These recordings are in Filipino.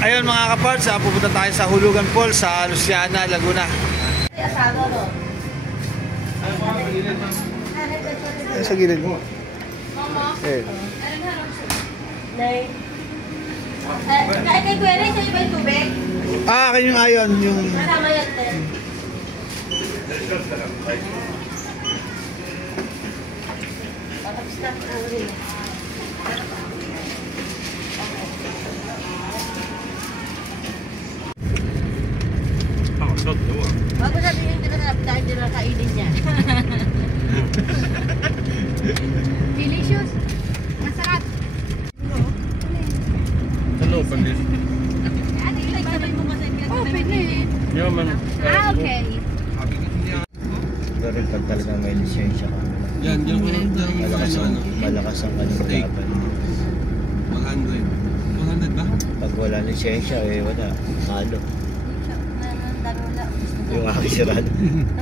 Ayun mga kaparts, pupunta tayo sa Hulugan Falls sa Luciana, Laguna. Sa gilid mo. Eh. Kay Kuya Ray, sa'yo ba yung tubig? Kanyang ayon yung... Kasama yan din. Patapos na po rin. Bago sabihin ko na dahil din ang kainin niya. Delicious. Masarap. Hello, Pandis. Open eh. Yeah, man. Okay. Pero pag talagang may lisensya ka, Yan, malakas ang kanyang laban. 100 ba? Pag wala lisensya, wala. Halo. Yung aking sirado.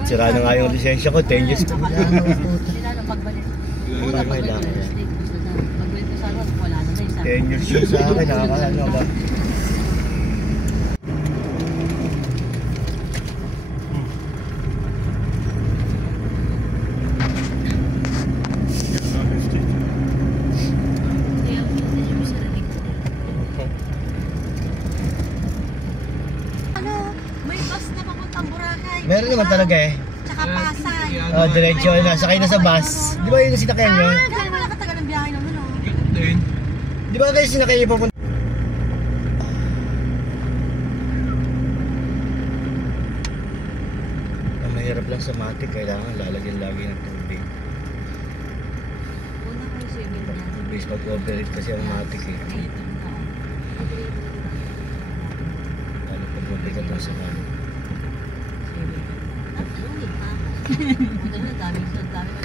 Sirado nga yung lisensya ko, 10 years ko. Sila nang pagbalik. Una pagbalik ko sa ano, wala na sa isa. 10 years yun sa akin, nakakano ba? Meron naman talaga eh. Tsaka Pasay. Diretso na, sakay na sa bus. Di ba yung sinakyan nyo? Kaya wala katagal ng biyahe naman, no? Di ba kayo sinakay nyo papunta? Ang mahirap lang sa matik, kailangan lalagyan lagi ng tubig. Una kayo swimming niya. Base mag-overheat kasi ang matik eh. Ano pag mabigat ang sa kanya?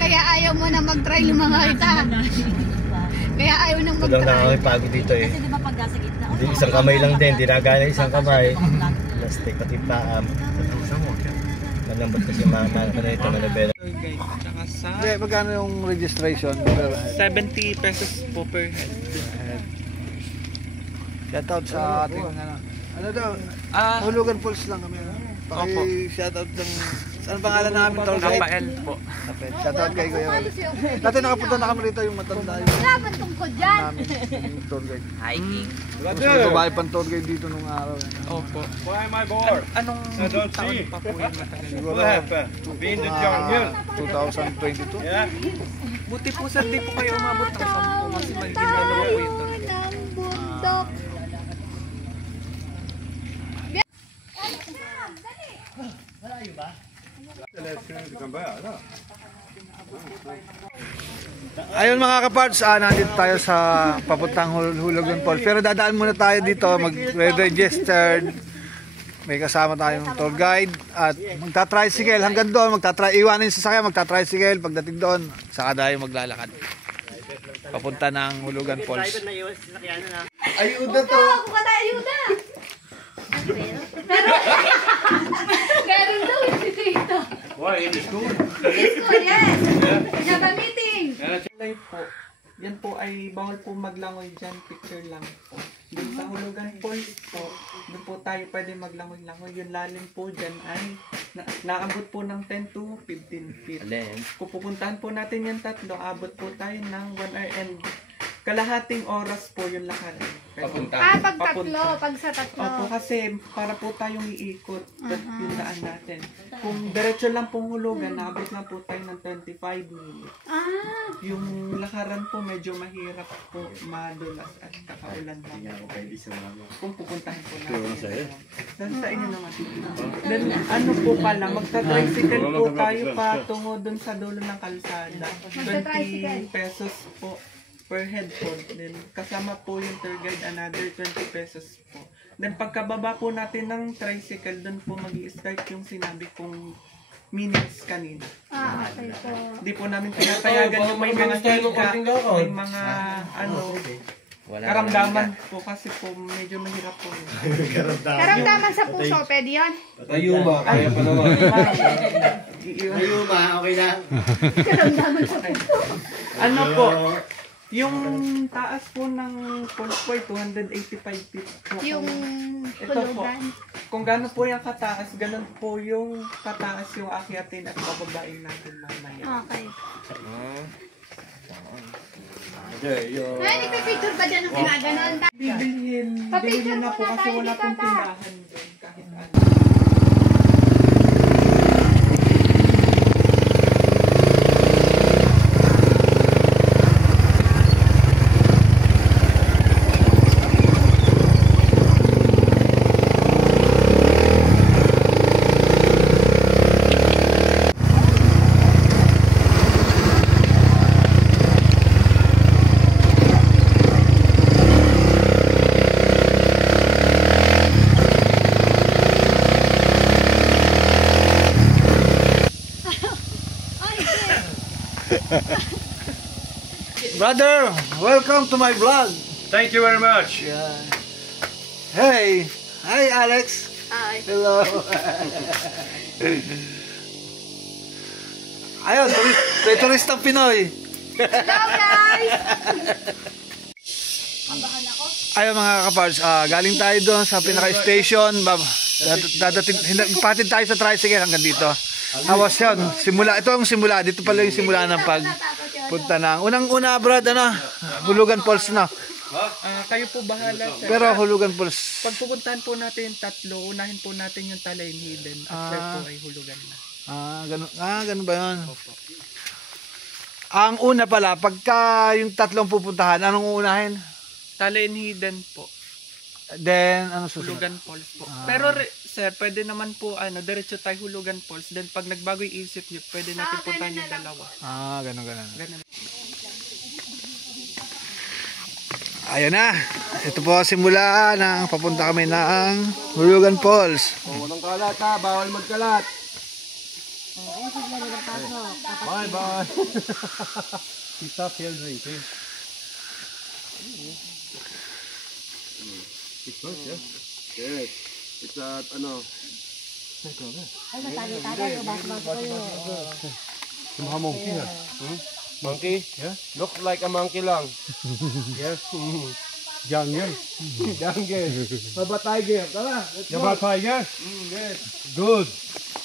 Kaya ayaw mo na mag-try lumangarita. Kaya ayaw nang Ito lang mag-try. nakakipagod dito eh. Kasi di ba pag nasa gitna? Hindi, isang kamay lang din, dinagana isang kamay. Plastic pati paam. Malambot kasi mama ko na ito, manabela. Hindi, magkano yung registration? 70 pesos po per head. Shoutout sa ating ano daw? Hulugan Falls lang kami. Paki-shoutout ng... Saan pangalan namin? Rafael po. Shoutout kay Kuya Wal. Dati nakapunta na kami rito yung matanda yung Wala ba tungkod dyan? namin, yung tour guide. Hiking. Tapos may babae pang tour guide dito nung araw. Opo. Anong taon pa po yung matagal? Siguro 2022. Buti po sir, di po kayo umabot ng 10 kasi mag-ginagawa po ito. Ng bundok. Ayun mga kaparts, nandito tayo sa papuntang Hulugan Falls. Pero dadaan muna tayo dito, mag-registered. May kasama tayong tour guide at magta-tricycle hanggang doon, iwanan yung sasakyan, magta-tricycle pagdating doon, saka tayo maglalakad. Papunta ng Hulugan Falls. Ayuda to. Ako ka tayo, ayuda. Pero, meron daw yung dito. Why? In the school? School, yes. We have a meeting. Live po. Yan po ay bawal po maglangoy dyan. Picture lang po. Doon sa Hulugan Falls po, doon po tayo pwede maglangoy-langoy. Yung lalim po dyan ay naabot po ng 10 to 15 feet. Kung pupuntahan po natin yung tatlo, abot po tayo ng 1 hour and kalahating oras po yung lakad. Pag tatlo, pag sa tatlo. Opo, kasi para po tayong iikot yung daan natin. Kung diretso lang pong hulugan, naabot lang po tayo ng 25 minutes. Yung lakaran po medyo mahirap po, madulas at kakaulan lang. Kung pupuntahin po natin. Dahil sa inyo naman. Then ano po pala, magta-tricycle po tayo patungo dun sa dulo ng kalsada. 20 pesos po per head po. Then kasama po yung tour guide, another 20 pesos po. Then pagkababa po natin ng tricycle, doon po mag-i-start yung sinabi kong minutes kanina. Okay po. Hindi po namin pinapayagan yung may mga hika, may mga karamdaman po kasi po medyo mahirap po. Karamdaman sa puso, pwede yun? Ayuma, kaya pa naman. Ayuma, okay na. Karamdaman sa puso. Ano po? Yung taas po ng falls po ay 285 feet po. Yung Ito po. hulugan. Kung gano'n po yung kataas, gano'n po yung kataas yung akyatin at bababain natin mamaya. Okay. There, Ay, nagpipicture ba dyan ng ginaganon? Bibilhin na po kasi wala pong tindahan doon kahit ano. Brother, welcome to my vlog. Thank you very much. Yeah. Hey, hi Alex. Ay. Hello. Ayun, may turistang Pinoy. Hello guys! Ayun mga kapards, galing tayo doon sa pinaka-station. Patid tayo sa tricycle hanggang dito. Tapos yun, simula. Ito ang simula. Dito pala yung simula ng pagpunta ng unang-una, Brad, Hulugan Falls na. Kayo po bahala sir. Pero Hulugan Falls. Pag pupuntahan po natin tatlo, unahin po natin yung Talain Hidden. After po ay hulugan na. Ganun ba yun? Ang una pala, pagka yung tatlong pupuntahan, anong uunahin? Talain Hidden po. Then, ano susunod? Hulugan Falls po. Pero sir, pwede naman po diretso tayo Hulugan Falls. Then pag nagbago yung isip niyo, pwede natin puntahan yung dalawa. Ganun. Ganun. Ayan na. Ito po simula ng papunta kami ng Hulugan Falls. Walang kalat ha, bawal magkalat. Bye bye. Stop here drinking. Good. It's ano. Ay, matali-tali. Baso kayo. Monkey ha? Monkey? Yeah. Look like a monkey lang. Yes. Jungle. Jungle. How about tiger? Tara, let's go. How about tiger? Yes. Good.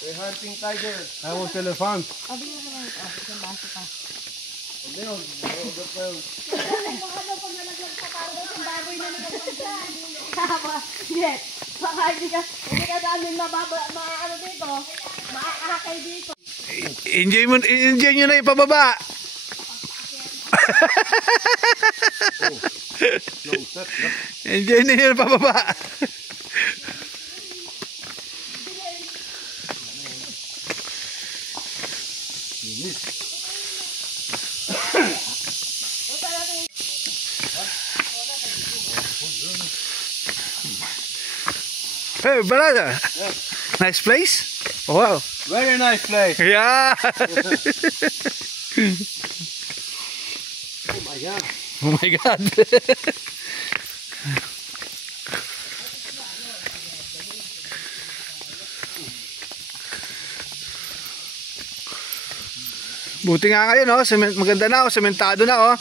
We're hunting tiger. I want elephant. Sabi mo naman ito. Isang baso pa. Yes. Baka hindi ka namin maano dito. Maakakay dito. Enjoy nyo na yung pababa. Enjoy na yung pababa. Hey, brother. Nice place? Oh, wow. Very nice place. Yeah. Oh my God. Oh my God. Buti nga kayo, no? Maganda na, sementado na, oh.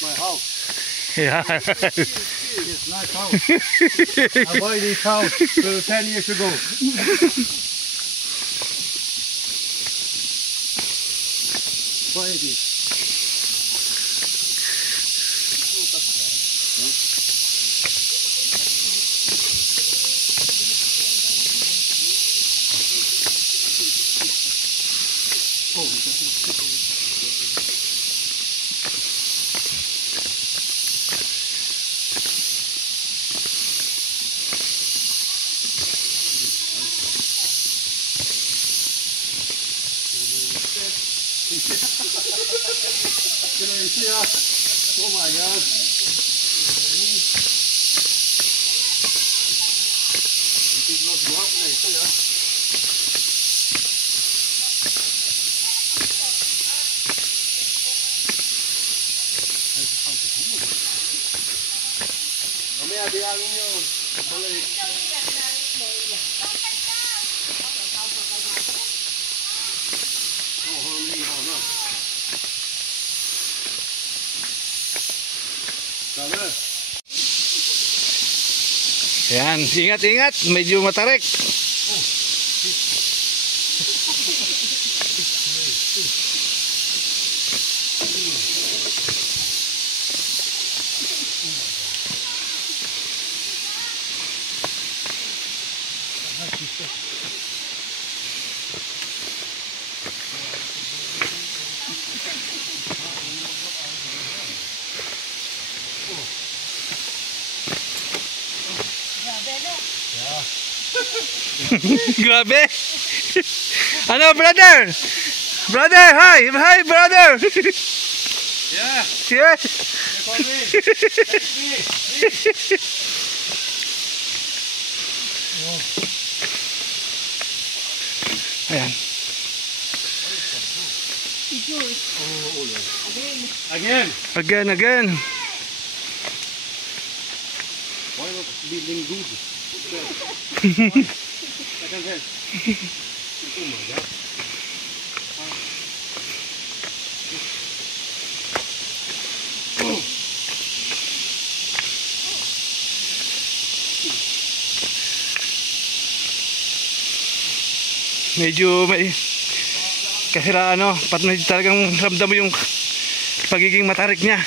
My house. Yeah. Yes, nice house. I bought this house 10 years ago. Buy this. Oh my God. It was rough later, yeah. Kami abiyangin nyo. Balik. Oh, huli mo, no? Tama. Yan, ingat-ingat, medyo matarik. Grabe. Ano, brother? Brother, hi. Hi, brother. Yeah. Yes. Ayan. Again. Why not building good? Second hand. Oh my God. Medyo may kasiraan, no? Talagang ramdam mo yung pagiging matarik niya.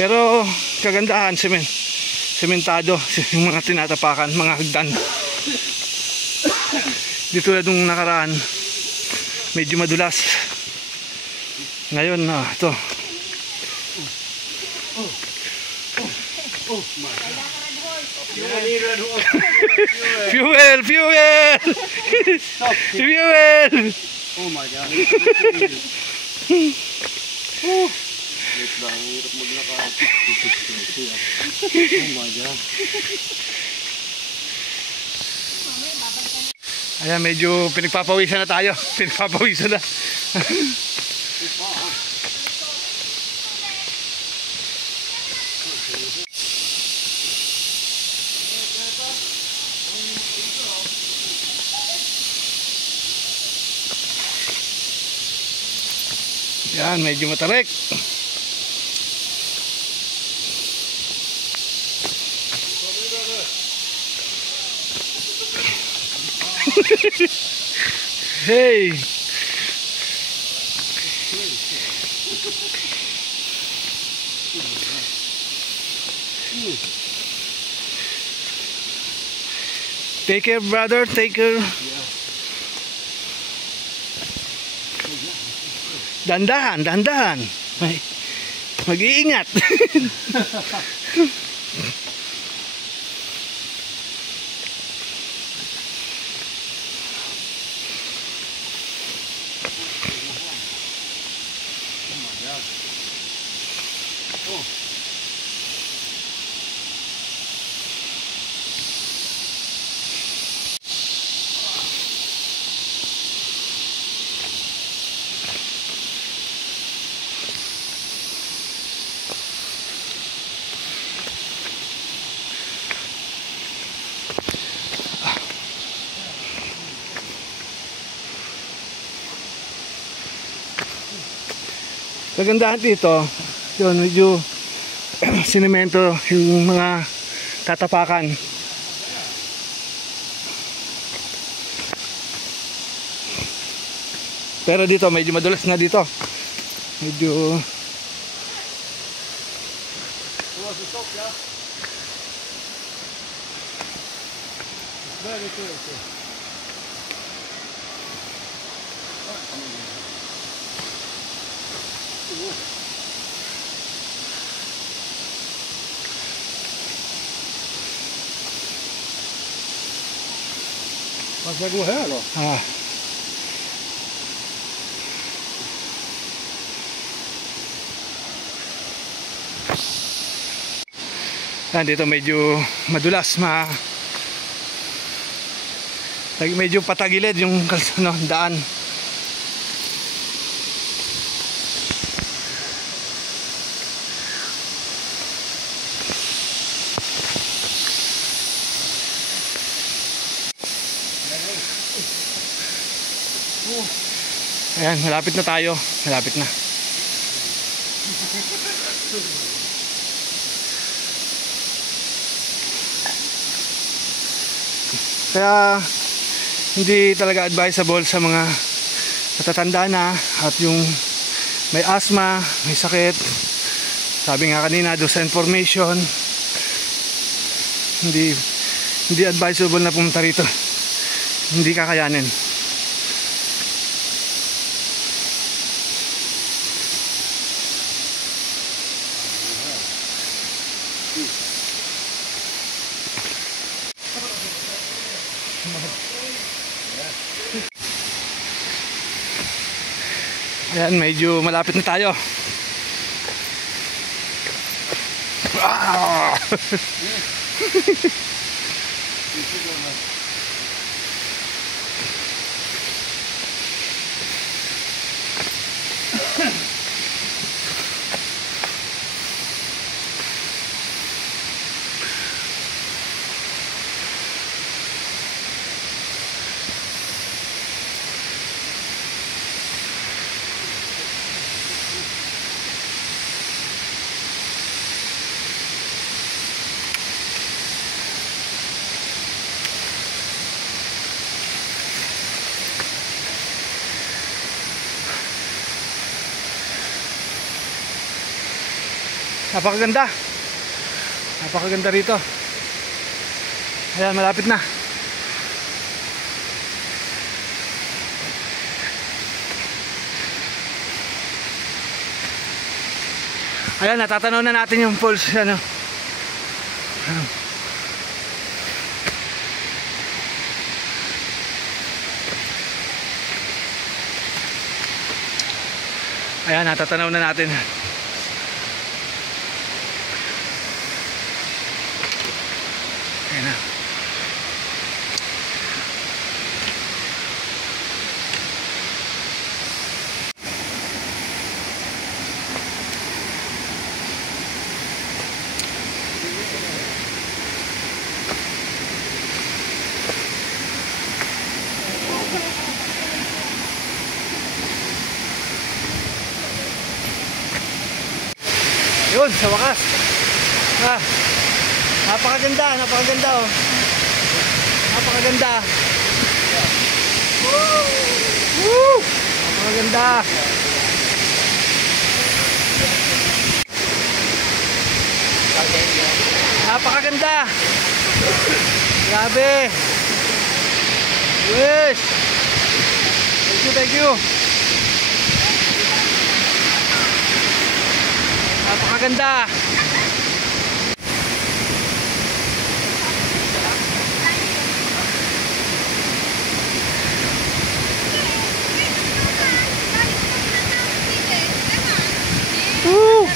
Pero kagandahan, sementado yung mga tinatapakan, mga hagdan. Di tulad nung nakaraan, medyo madulas. Ngayon, ito. Fuel! Oh my God. Ang hirap maglakad. Oh my God. Ayan, medyo pinagpapawisan na tayo. Pinagpapawisan na. Yan, medyo matarik. Hey. Take care, brother. Take care. Dandahan. Mag-iingat. Kagandahan dito, yun, medyo sinemento yung mga tatapakan. Pero dito medyo madulas na dito. Medyo Man ska gå här då. ah. Dito medyo madulas, medyo patagilid yung daan. Ayan, malapit na tayo. Malapit na. Kaya hindi talaga advisable sa mga matatanda na at yung may asthma, may sakit. Sabi nga kanina doon sa information, hindi advisable na pumunta rito. Hindi kakayanin. Ayan, medyo malapit na tayo. Ah! Napakaganda. Napakaganda rito. Ayan, malapit na. Ayan, natatanaw na natin yung falls. Ano. Ayan, natatanaw na natin. Ayan na. Yun, sa wakas. Napakaganda, napakaganda oh. Napakaganda. Woo! Napakaganda. Napakaganda. Grabe. Yes. Thank you, thank you. Napakaganda. Woo!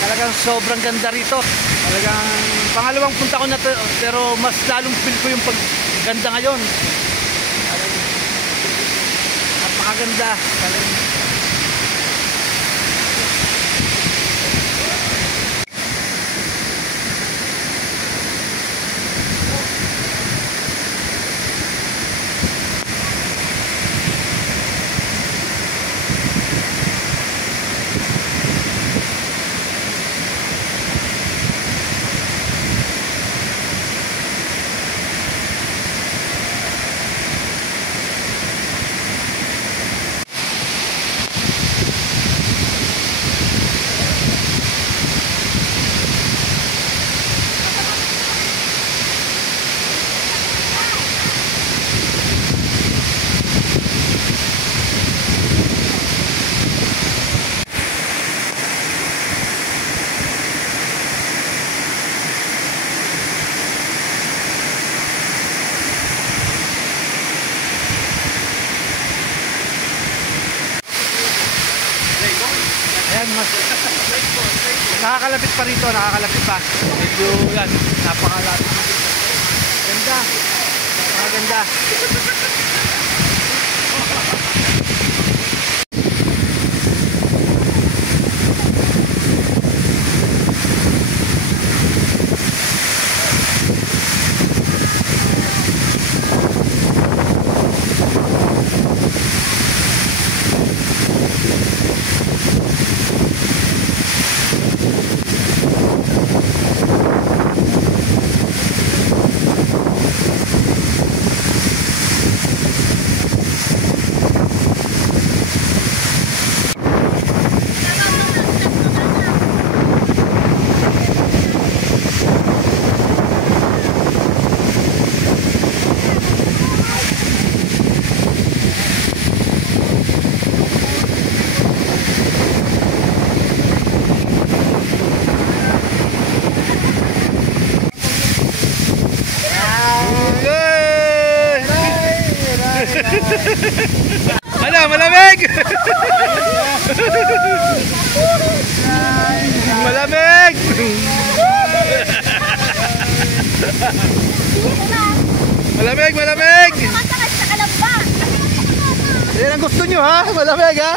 Talagang sobrang ganda rito. Talagang pangalawang punta ko na to, pero mas lalong feel ko yung pagganda ngayon. Napakaganda. Nakakalapit pa rito, nakakalapit pa. Medyo yan, napakalapit. Ganda. Napakaganda. Ano, malamig! Malamig! Malamig, malamig! Matakas sa kalamba. Yan ang gusto nyo ha? Malamig ha?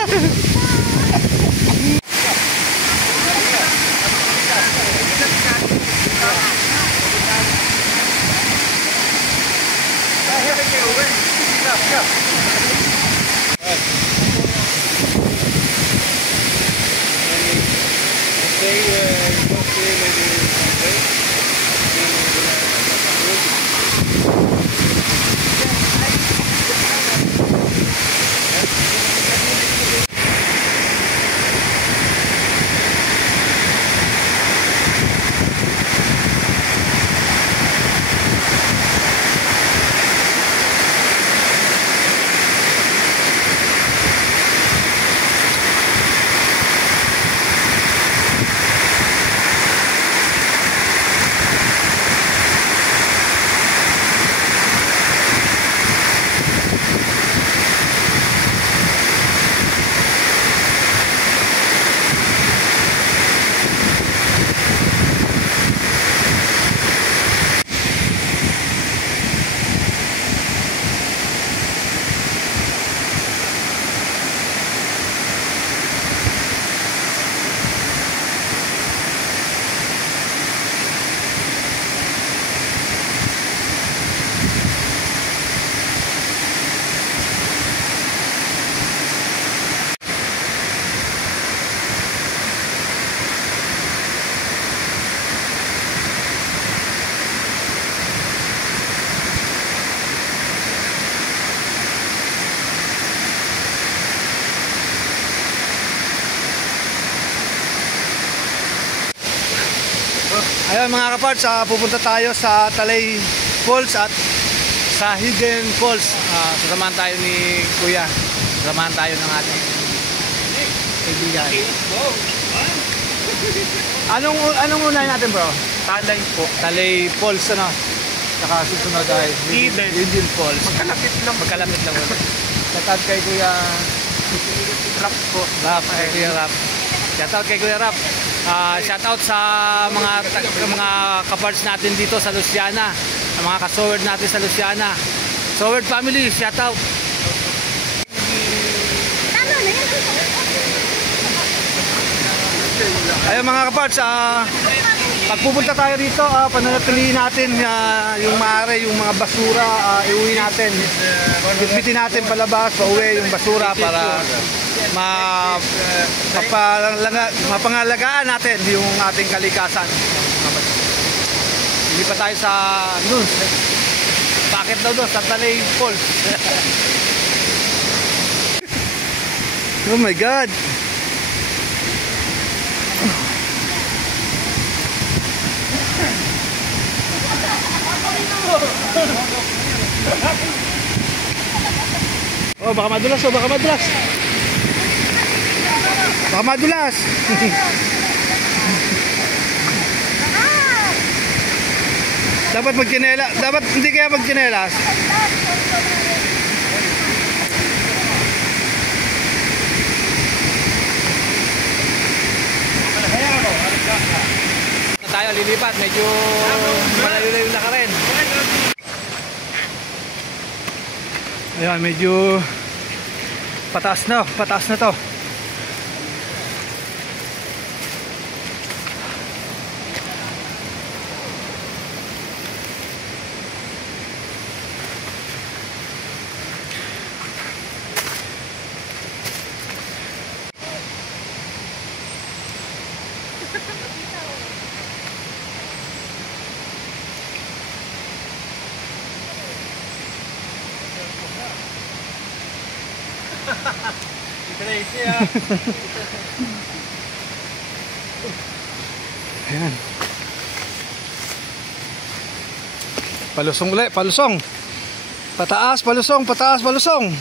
Ayun mga kaparts, pupunta tayo sa Talay Falls at sa Hidden Falls. Sasamahan tayo ni Kuya. Sasamahan tayo ng ating kaibigan. Anong unahin natin bro? Talay po. Talay Falls ano? Saka susunod ay Hidden Falls. Magkalapit lang ulit. Shout kay Kuya Rap po. Rap, kay Kuya Rap. Shout kay Kuya Rap. Shout out sa mga kaparts natin dito sa Luciana, ang mga kasowerd natin sa Luciana. Sowerd family, shout out. Ayun mga kaparts, pagpupunta tayo dito, pananatilihin natin yung maaari, yung mga basura, iuwi natin. Bitbitin natin palabas, pauwi yung basura para mapangalagaan natin yung ating kalikasan. Hindi pa tayo sa doon. Bakit daw doon? Sa Talay Falls. Oh my God! Oh, baka madulas, baka madulas. Baka madulas. Dapat magkinela, dapat hindi kaya magkinelas. Na tayo lilipat, medyo malayo-layo na ka rin. Ayan, medyo pataas na to. Ayan. Palusong ulit, palusong. Pataas, palusong, pataas, palusong.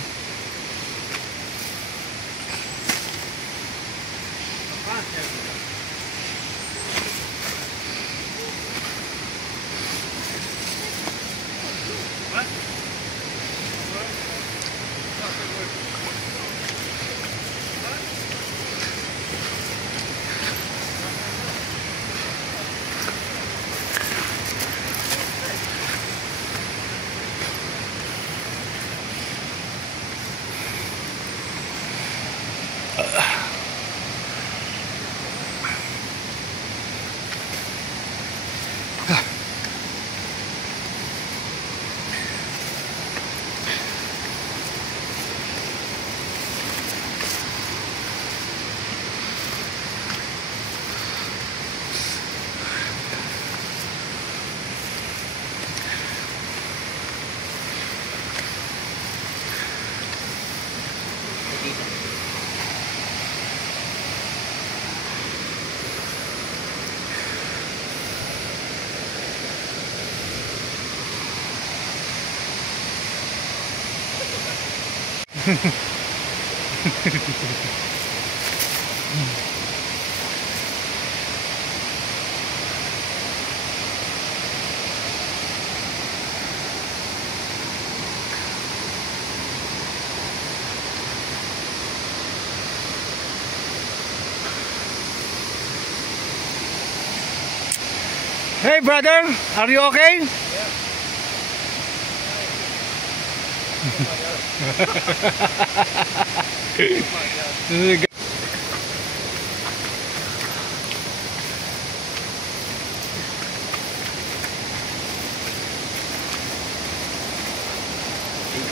Hey brother, are you okay?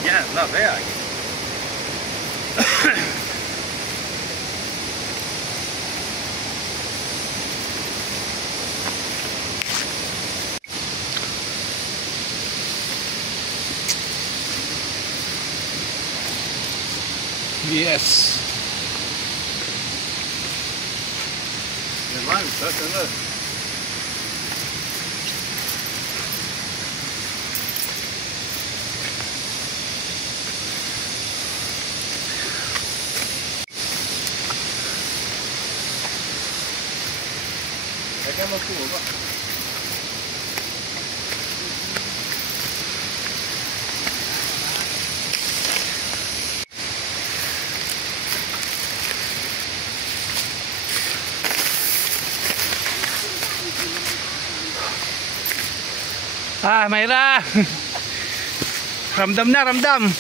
Yeah, not bad. Yes. Ah, Mayra. Ramdam na, ramdam.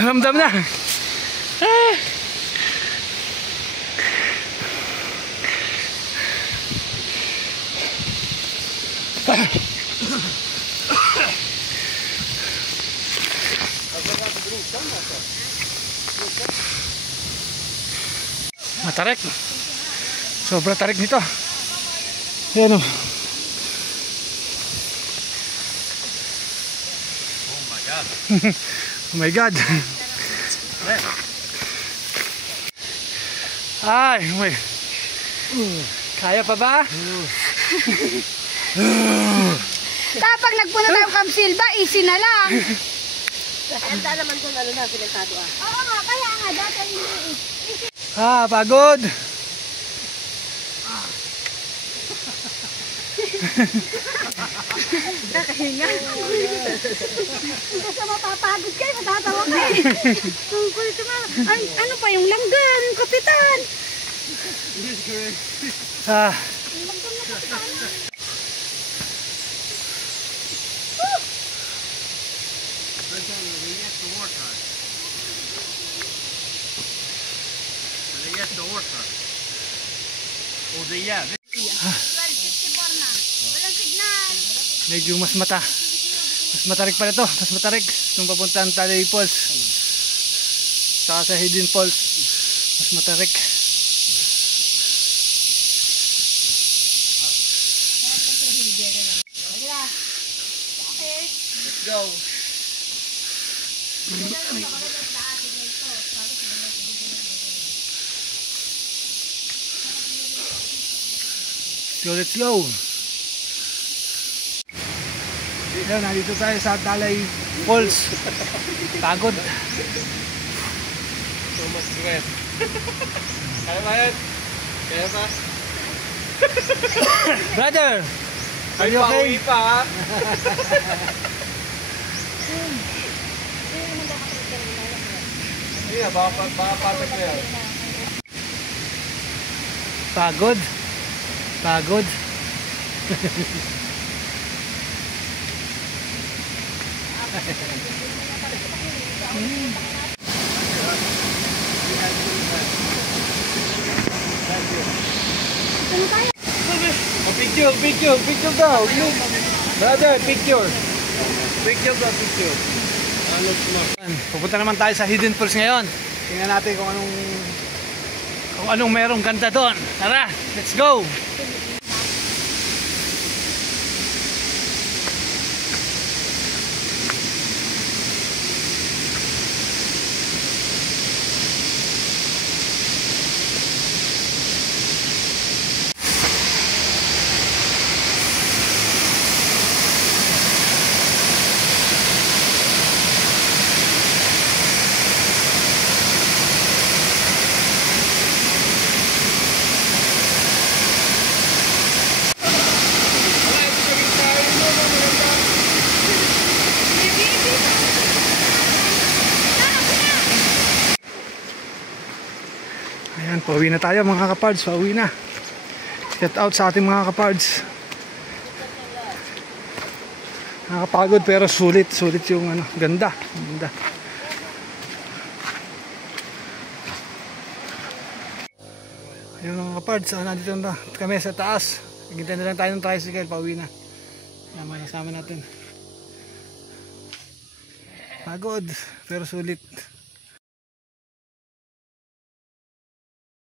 Ramdam na. Ah. Matarik. Sobra tarik nito. Ayan o. Oh my God. Oh my God. Ay, may. Kaya pa ba? Kapag nagpunta tayong Camp Silva, easy na lang. Handa naman doon, ano na, pinagtado ah. Oo nga, kaya nga, dati hindi. Ah, pagod. Kakahinga. Basta mapapagod kayo, matatawa kayo. Ano pa yung langgan, kapitan? Ah. Walang signal. Medyo mas matarik pala to, mas matarik itong papuntang Talay Falls saka sa Hidden Falls, mas matarik. Let's go. So let's go. Yan, nandito tayo sa Talay Falls. Pagod. So much stress. Kaya ba yan? Kaya ba? Brother, are you okay? Pauwi pa ha? Hindi na, baka patag na yan. Pagod. Pagod. Picture daw. Look. Brother, picture. Picture daw, picture. Ano mo? Pupunta naman tayo sa Hidden Falls ngayon. Tingnan natin kung anong merong ganda doon. Tara, let's go. Ayan, pauwi na tayo mga kapards, pauwi na. Shout out sa ating mga kapards. Nakakapagod pero sulit yung ganda. Ganda. Ayun mga kapards, nandito na kami sa taas. Hintay na lang tayo ng tricycle, pauwi na. Sama natin. Pagod pero sulit.